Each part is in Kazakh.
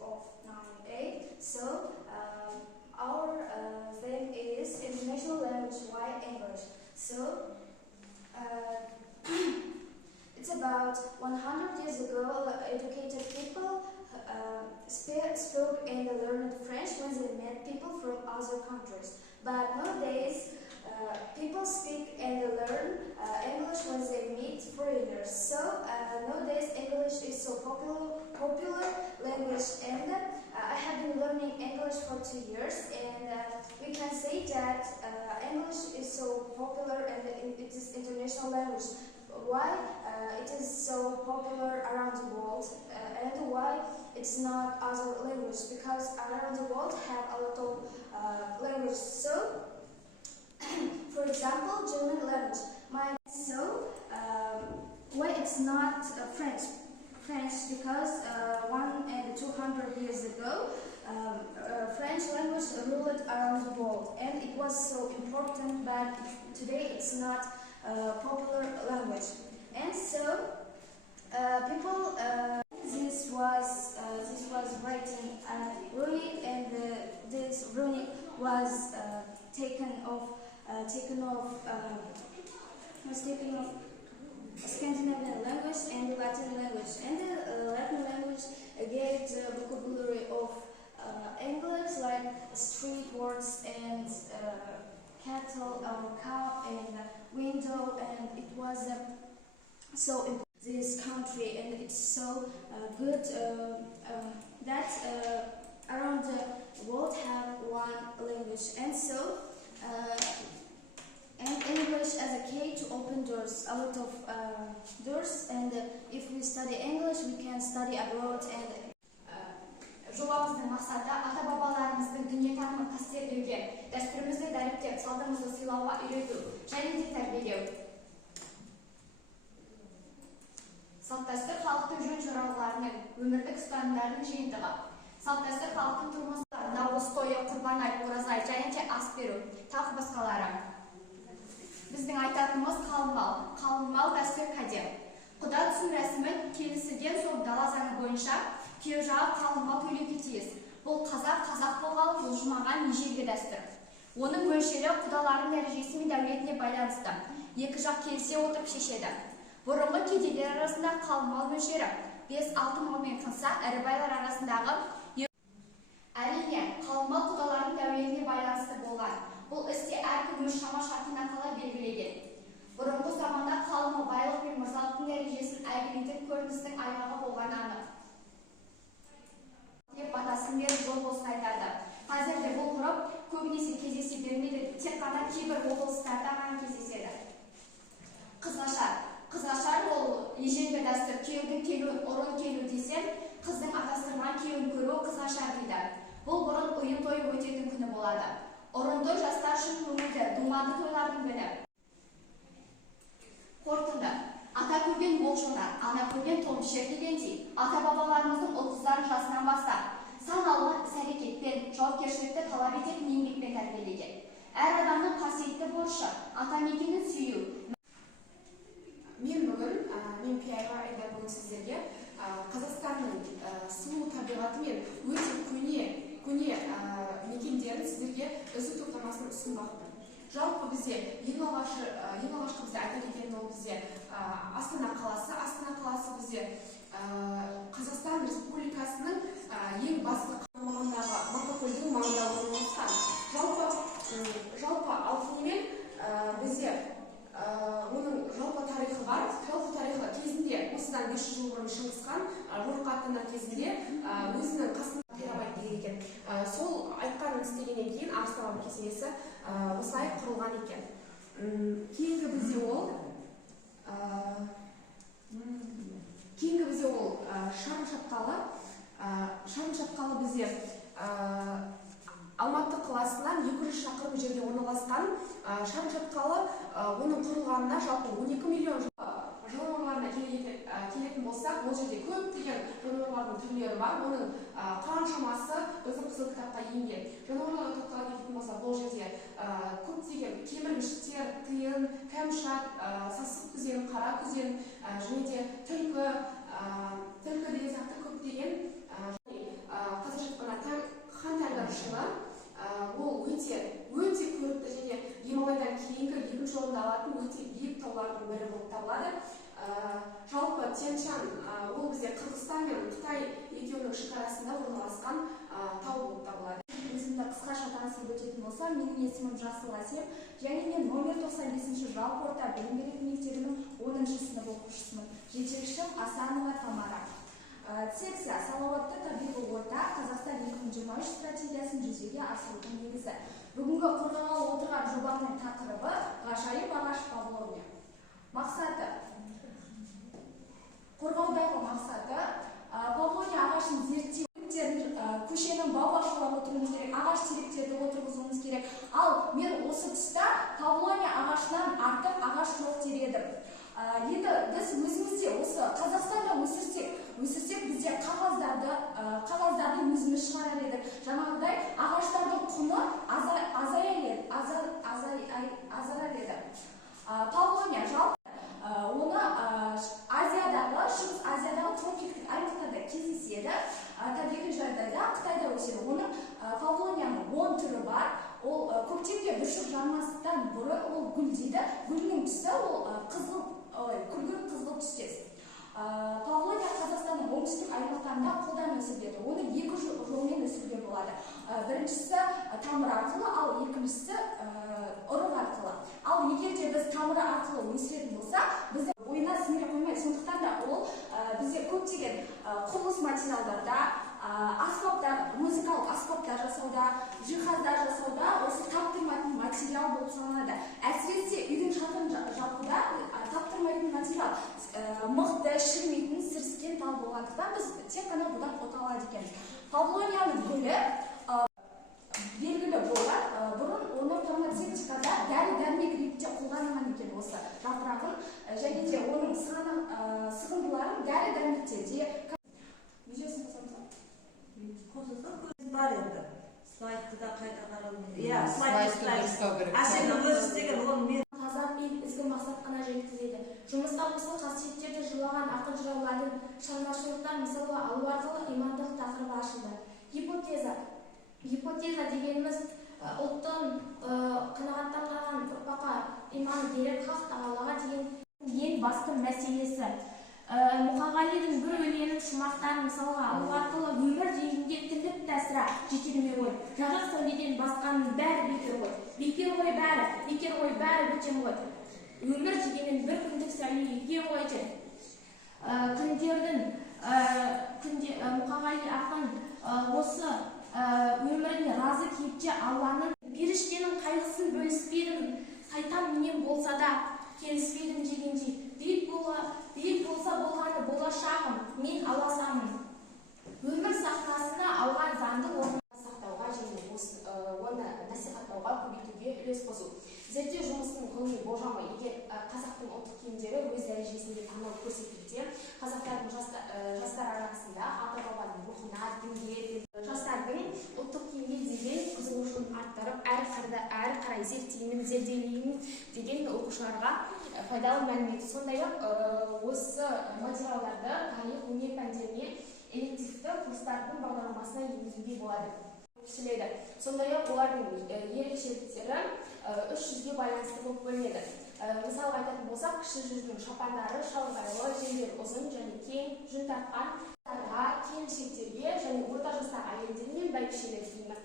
of 9A. So our theme is International Language. Why English? So it's about 100 years ago, educated people spoke and learned French when they met people from other countries. But nowadays, people speak and learn English when they meet foreigners. So nowadays, English is so popular language, and I have been learning English for 2 years, and we can say that English is so popular and it is international language. Why it is so popular around the world, and why it's not other language? Because around the world have a lot of language. So, for example, German language. Why it's not French? French because 200 years ago, French language ruled around the world, and it was so important. But today it's not popular language, and so people. This was writing runic, and this runic was taken off Scandinavian language and Latin language, and the Latin language gave the vocabulary of English, like street words and cattle, cow, and window, and it was so important this country, and it's so good that around the world have one language, and so and English as a key to open doors, a lot of doors, and if we study English, we can study abroad. And Жобамыздың мақсаты ата-бабаларымыздың дүниетанымын қастерлеуге, дәстүрімізді дәріптеп, салтымызды сыйлауға үйрету және де тәрбиелеу. Салт-дәстүр халықтың жөн-жоралғыларының, өмірлік ұстанымдарының жиынтығы. Салт-дәстүр халықтың тұрмыстарында оз тойы, құрбан айт, ораза айт және де ас беру, тағы басқалары. Біздің айтатынымыз қалың мал дәстүр кәдем. Құда түсім рәсімін келісіден соң дала заңы бойынша күйеу жағы қалың мал төлеуге тиіс. Бұл қазақ болғалы жылжымаған ежелгі дәстүр. Оның мөлшері құдалардың дәрежесі мен дәулетіне байланысты. Екі жақ келісе отырып шешеді. Бұрынғы кедейлер арасында қалың мал мөлшері 5-6 малмен қынса, ірі байлар арасындағы әрине қалың мал құдалардың дәулетіне байланысты болған. Бұл істе әркім өз шама шартына қалай белгілеген. Бұрынғы заманда қалың мал байлық пен мырзалықтың дәрежесін әйгілейтін көріністің айғағы болған анық. Деп батасын беріп жол болсын айтады. Қазірде бұл ғұрып көбінесе кездесе бермейді, тек қана кейбір облыстарда ғана кездеседі. Қызғашар ол ежелгі дәстүр. Күйеудің келуін ұрын келу десем, қыздың атастырман күйеуін көру қызғашар дейді. Бұл бұрын ұйын тойы өтетін күні болады. Ұрын той жастар үшін көңілді, думанды тойлардың бірі. Қорытынды. Ата көрген мол жонар, ана көрген том ішер дегендей, ата-бабаларымыздың ұл-қыздарын жасынан бастап, сан алуан іс-әрекетпен, жауапкершілікті талап ететін еңбекпен тәрбиелеген. Әр адамның қасиетті борышы ата мекенін сүю. Мен Пиайва Айдар бүгін сіздерге Қазақстанның сұлу табиғаты мен өте көне мекендерін сіздерге үзіп топтамасын ұсынбақпын. Жалпы бізде ең алғашқы бізде айта кететін ол бізде Астана қаласы. Астана қаласы бізде Қазақстан Республикасының ең басты маңындағы Марқакөлдің маңында орналасқан. Жалпы алтынымен бізде оның жалпы тарихы бар. Жалпы тарихы кезінде осыдан 500 жыл бұрын Шыңғыс хан Жорыққа аттанар кезінде өзінің қасында Қирабайт деген екен. Сол айтқанын істегеннен кейін Арыстан кесенесі осылай құрылған екен. Кейінгі бізде ол Шарын шатқалы бізде Алматы қаласынан 200 шақырым жерде орналасқан. Шарын шатқалы оның құрылғанына жалпы 12 миллион жануарларына келетін болсақ, ол жерде көптеген жануарлардың түрлері бар. Оның қаншамасы біздің қызыл кітапқа енген. Жануарларға тоқтала кететін болсақ, бұл жерде көптеген кеміргіштер, тиын, кәмшат, сасық күзен, қара күзен, және де түлкі деген сияқты көптеген бірі болып табылады. Жалпы Тянь-Шань ол бізде Қырғызстан мен Қытай екеуінің шекарасында орналасқан тау болып табылады. Өзімді қысқаша таныстырып өтетін болсам, менің есімім Жасыл Әсем, және мен номер 95-ші жалпы орта білім беру мектебінің 10-шы сынып оқушысымын. Жетекшім Асанова Тамара. Секция салауатты табиғи орта Қазақстан 2023 стратегиясын жүзеге асырудың негізі. Бүгінгі қорғалғалы отырған жобаның тақырыбы ғажайып ағаш Павловня. Мақсаты. Қорғаудағы мақсаты Павловня ағашын зерттеу. Көшенің бау-бақшалап отыруымыз керек, ағаш теректерді отырғызуымыз керек. Ал мен осы тұста Павловня ағашынан артық ағаш жоқ дер едім. Енді біз өзімізде осы Қазақстанда өсірсек бізде қағаздарды өзіміз шығарар едік. Жаңағыдай ағаштардың құны азарар еді. Павловня жалпы оны Азиядағы, Шығыс Азиядағы тропиктік аймақтарда кездеседі. Табиғи жағдайда Қытайда өседі. Оның Павловняның 10 түрі бар. Ол көктемде бүршік жанбастан бұрын ол гүлдейді. Гүлінің түсі ол күлгін қызғылт түстес. Павловня Қазақстанның оңтүстік аймақтарында қолдан өсіріледі. Оны екі жолмен өсіруге болады. Біріншісі тамыр арқылы, ал екіншісі ұрық арқылы. Ал егер де біз тамыры арқылы өсіретін болсақ, бізде бойына сіңіре қоймайды. Сондықтан да ол бізде көптеген құрылыс материалдарда, музыкалық аспаптар жасауда, жиһаздар жасауда осы таптырмайтын материал болып саналады. Әсіресе үйдің шатырын жапуда таптырмайтын материал мықты, шірімейтін, сіріскен тал болғандықтан біз тек қана бұдан қота алады екенбіз. Павловняның гүлі белгілі болған, бұрын оны фармацевтикада дәрі-дәрмек ретінде қолданылған екен осы жапырағын, және де оның сығындыларын дәрі-дәрмектерде бар еді. Слайдты да қайта қаралым. Иә, слайдты Әсемнің өзі істеген оны мен таза пейіл ізгі мақсат қана жеткізеді. Жұмыста осы қасиеттерді жырлаған ақын жыраулардың шығармашылықтан мысалы алу арқылы имандылық тақырыбы ашылды. Гипотеза дегеніміз ұлттың қанағаттанған ұрпаққа иман беріп хақ тағалаға деген ең басты мәселесі. Мұқағалидың бір өлеңінің шумақтарын мысалға алу арқылы өмір дегенге тірлік тәсіра жетелемей ғой. Жарық сәуледен басқаның бәрі бекер ғой. Бекер ғой бәрі, бекер ғой бәрі бөтен ғой. Өмір дегенін бір күндік сәуле екен ғой екен. Мұқағали ақын осы өміріне разы кейіпте Алланың періштенің қайғысын бөліспедім, сайтан менен болса да келіспедім дегендей. Биік болса болғаны болашағым, мен аласамын. Өмір сахнасына алған заңды орнын сақтауға және оны насихаттауға, көбейтуге үлес қосу. Зерттеу жұмысының ғылыми болжамы егер қазақтың ұлттық киімдері өз дәрежесінде танау көрсетілсе, қазақтардың жастар арасында ата-бабаның рухына, дінге, жастардың ұлттық киімге деген қызығушылығын арттырып, әрі қарай зерделеймін деген оқушыларға пайдалы мәлімет. Сондай-ақ осы материалдарды тарих, өнер пәндеріне элективті курстардың бағдарламасына енгізуге болады. Сондай-ақ олардың ерекшеліктері 300-ге байланысты болып бөлінеді. Мысалы айтатын болсақ, кіші жүздің шапандары шалғайлы, жеңдер ұзын және кең, жүн тартқан қыздарға, келіншектерге және орта жастағы әйелдер мен бәйбішелер киімі.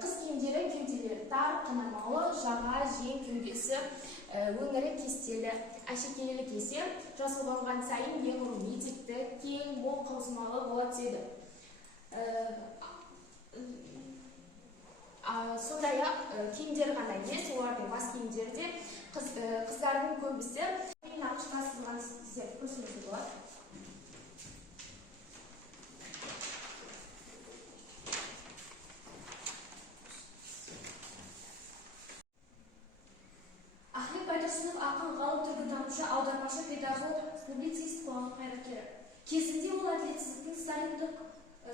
Қыз киімдері кеуделері тар, қынамалы, жаға, жең, кеудесі өңірі кестелі, әшекейлі кесе, жас ұлғанған сайын неғұрлым етекті, кең, мол, қаусымалы бола түседі. Сондай-ақ киімдер ғана емес, олардың бас киімдері де қыздардың көбісі нақышқа сызылған көрсетуге болады. Ахмет Байтұрсынов ақын, ғалым, түркітанушы, аудармашы, педагог, публицист, қоғам қайраткері. Кезінде ол әділетсіздіктің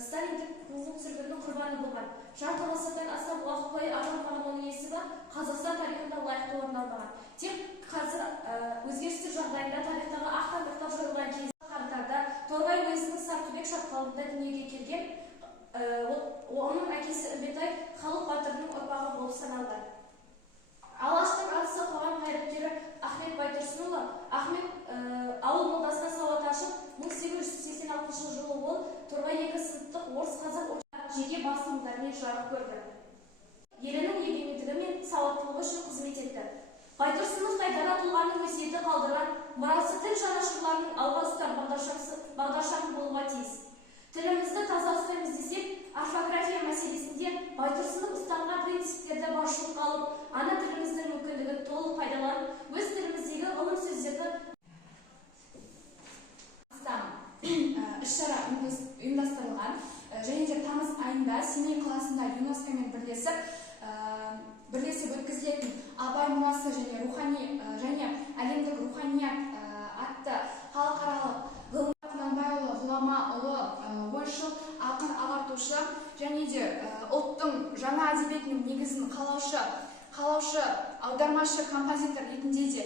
сталиндік қуғын-сүргіннің құрбаны болған. Жарты ғасырдан астам уақыт бойы аталмаған оның есімі Қазақстан тарихында лайықты орын алмаған. Тек қазір өзгерістер жағдайында тарихтағы ақтан-тоқтап жойылған кезде қаратарда Торғай уезінің Сарқыбек шатқалында дүниеге келген, оның әкесі Үмбетай халық батырының ұрпағы болып саналды. Алаштың атысы қоғам қайраткері Ахмет Байтұрсынұлы жеке басылымдармен жарық көрді. Елінің егемендігі мен сауаттылығы үшін қызмет етті. Байтұрсыновтай дара тұлғаның өсиеті қалдырған мұрасы тіл жанашырларының алға ұстар бағдаршамы болуға тиіс. Тілімізді таза ұстаймыз десек, орфография мәселесінде Байтұрсынов ұстанған принциптерді басшылыққа алып, ана тіліміздің мүмкіндігін толық пайдаланып, өз тіліміздегі ғылым сөздерді іс-шара ұйымдастырылған және де тамыз айында Семей қаласында ЮНЕСКО-мен бірлесіп өткізілетін Абай мұрасы және әлемдік руханият атты халықаралық ғылым Құнанбайұлы ғұлама-ұлы ойшыл, ақын, ағартушы және де ұлттың жаңа әдебиетінің негізін қалаушы, аудармашы, композитор ретінде де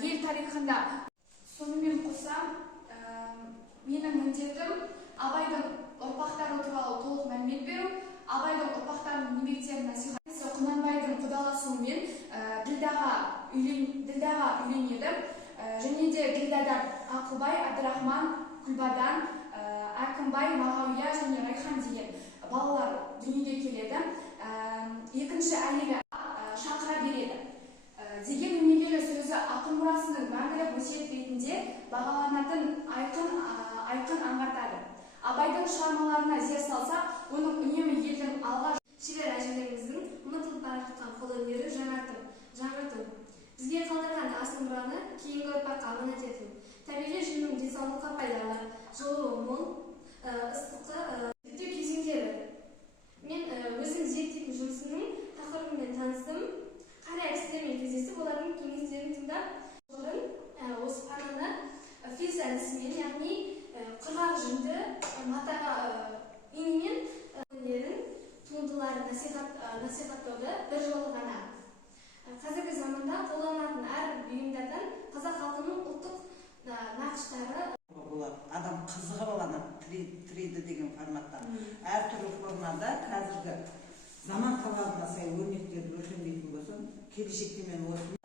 ел тарихында. Сонымен қоса менің міндетім Абайдың ұрпақтары туралы толық мәлімет беру, Абайдың ұрпақтарының еңбектерін насихаттау. Құнанбайдың құдаласуымен ділдаға үйленеді және де ділдадан Ақылбай, Әбдірахман, Күлбадан, Әкімбай, Мағауия және Райхан деген балалар дүниеге келеді. Екінші әйелі шақыра береді деген өнегелі сөзі ақын мұрасының мәңгілік өсиет ретінде бағаланатын айқын аңғартады. Абайдың шығармаларына зер салса, оның үнемі елдің алға шебер әжелеріміздің ұмытылып бара жатқан қолөнері жаңғырту. Бізге қалдырған асыл мұраны кейінгі ұрпаққа аманат ету. Табиғи жынның денсаулыққа пайдалы, жылуы мол, ыстыққа зерттеу кезеңдері. Мен өзім зерттейтін жұмысымның тақырыбымен таныстым. Қария кісілермен кездесіп, олардың кеңестерін тыңдап, осы панада физ әдісімен, яғни құрғақ жүнді матаға иінмен туындыларын насихаттауды бір жолы ғана. Қазіргі заманда қолданылатын әрбір бұйымдардан қазақ халқының ұлттық нақыштары адам қызығып алады 3D деген форматта. Әртүрлі формада қазіргі заман талабына сай өрнектерді өркендейтін болсын, келешекте мен осы